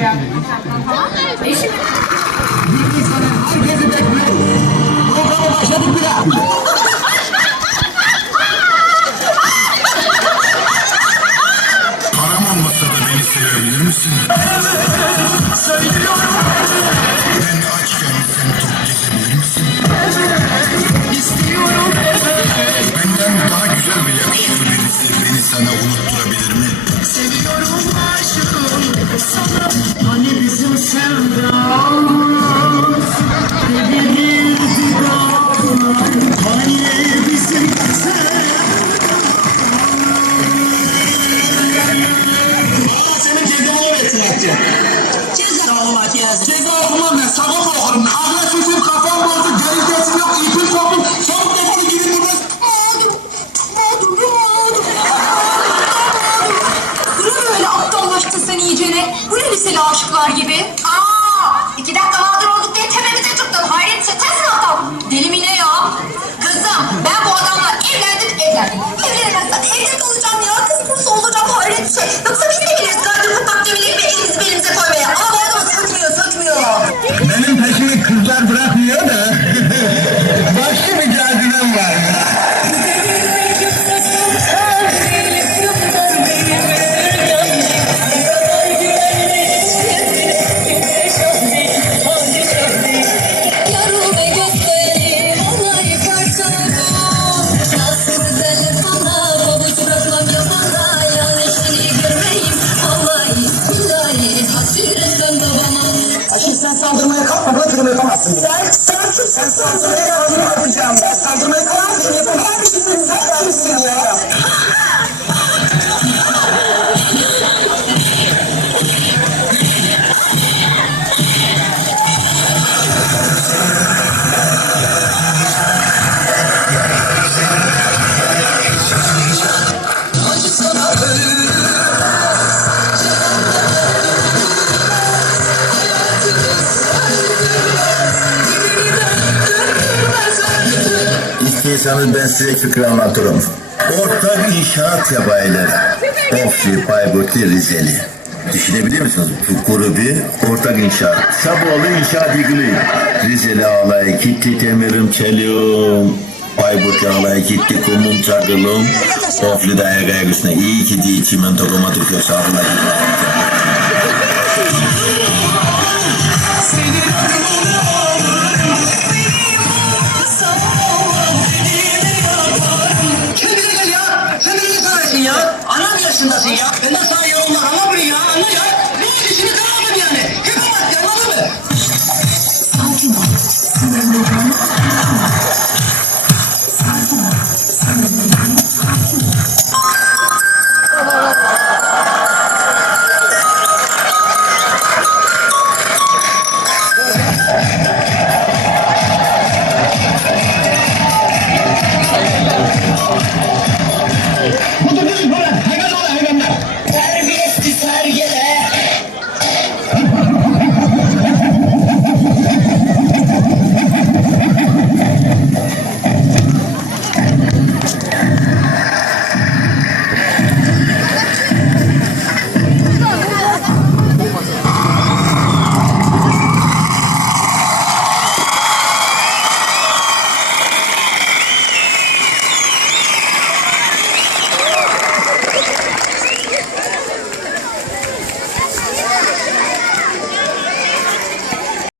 lira. Eşim. Beni sevebilir misin? Evet, seviyorum. Ben açken seni top geçebilir misin? Evet. Benden daha güzel ve yakışıklı birisi beni sana unutturabilir. Öğretsin Hatice. Ceza Ceza okumam ben, sabah okurum. Agresifim, kafam bozuk, geri yok, ipin kopuk. Çabuk defolu gidin buradan. Bu ne böyle aptallaştın sen iyicene? Bu ne liseli aşıklar gibi? Aa, iki dakika mağdur olduk diye tepemize çıktın. Hayret sensin aptal. Deli mi ne? Kırım yapamazsın. Sen, sen, sen saldırmaya ağzını yapacağım. Ben saldırmaya kalkma, yapamam. Sen kimsin ya? İstiyorsanız ben size fikir anlatırım. Ortak inşaat yabayları. Ofli, Bayburtlu, Rizeli. Düşünebiliyor musunuz? Bu grubu ortak inşaat. Saboğlu inşaat yıkılıyor. Rizeli ağlaya gitti temirim çeliyorum. Bayburt ağlaya gitti kumum çakılım. Ofli dayak ayak üstüne iyi ki değil çimento köşe ağlaya gitti. karşısındasın ya. Ben de sana yer olmak ama buraya.